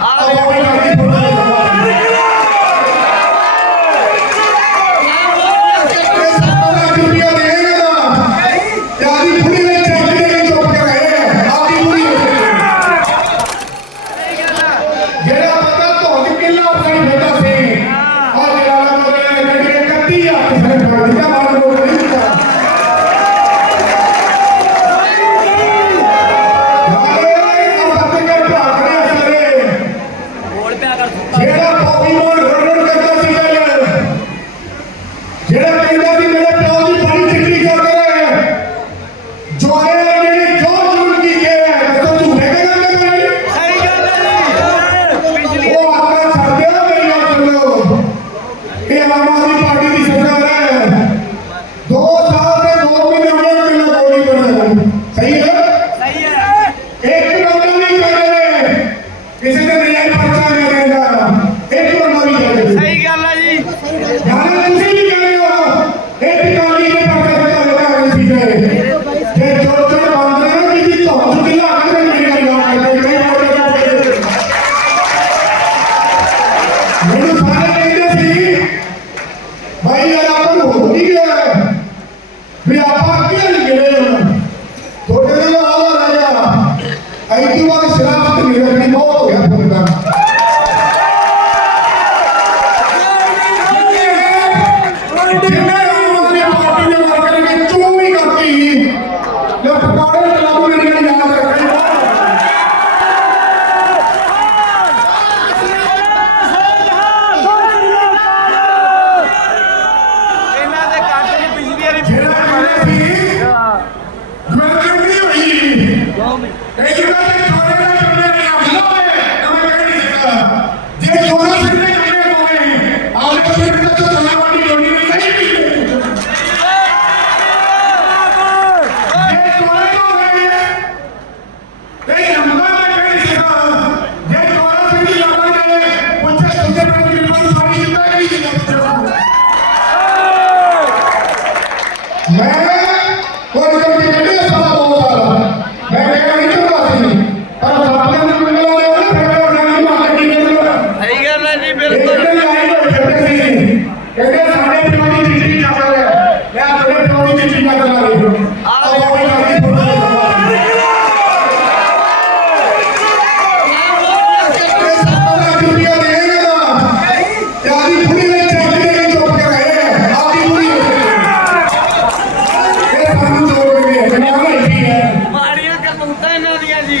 ¡Ah! Yeah. ਇਹਨਾਂ ਦੀਆਂ ਜੀ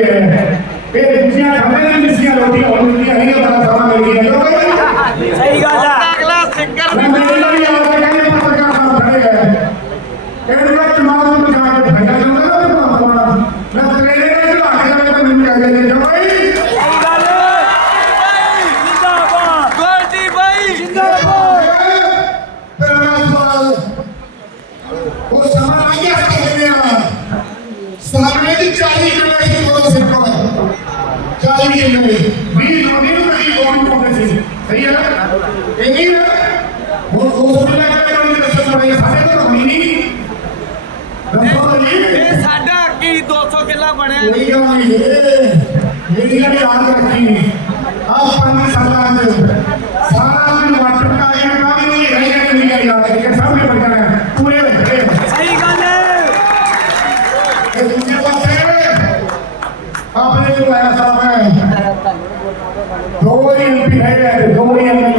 கோடிக்கை வீடு வீடு கட்டி கோடி போட்டு சரியா எங்கேயும் ਸਾਡਾ ਕੀ 200 ਕਿੱਲਾ ਬਣਿਆ ਨਹੀਂ ਇਹ ਇਹ ਯਾਦ ਰੱਖੀ ਆ ਪੰਜ ਸਾਲਾਂ ਦੇ ਸਾਰਾ ਦਿਨ ਵਾਟਰ ਦਾ ਇਹ ਕੰਮ ਨਹੀਂ ਰਹਿਣਾ ਨਹੀਂ ਕਰ ਯਾਦ ਰੱਖੀ ਸਭ ਨੇ ਬਚਣਾ ਪੂਰੇ ਸਹੀ ਗੱਲ ਹੈ ਇਹ ਦੂਜੇ ਪਾਸੇ ਆਪਣੇ ਜੋ ਆਇਆ கிடையாது கௌரி அம்மன்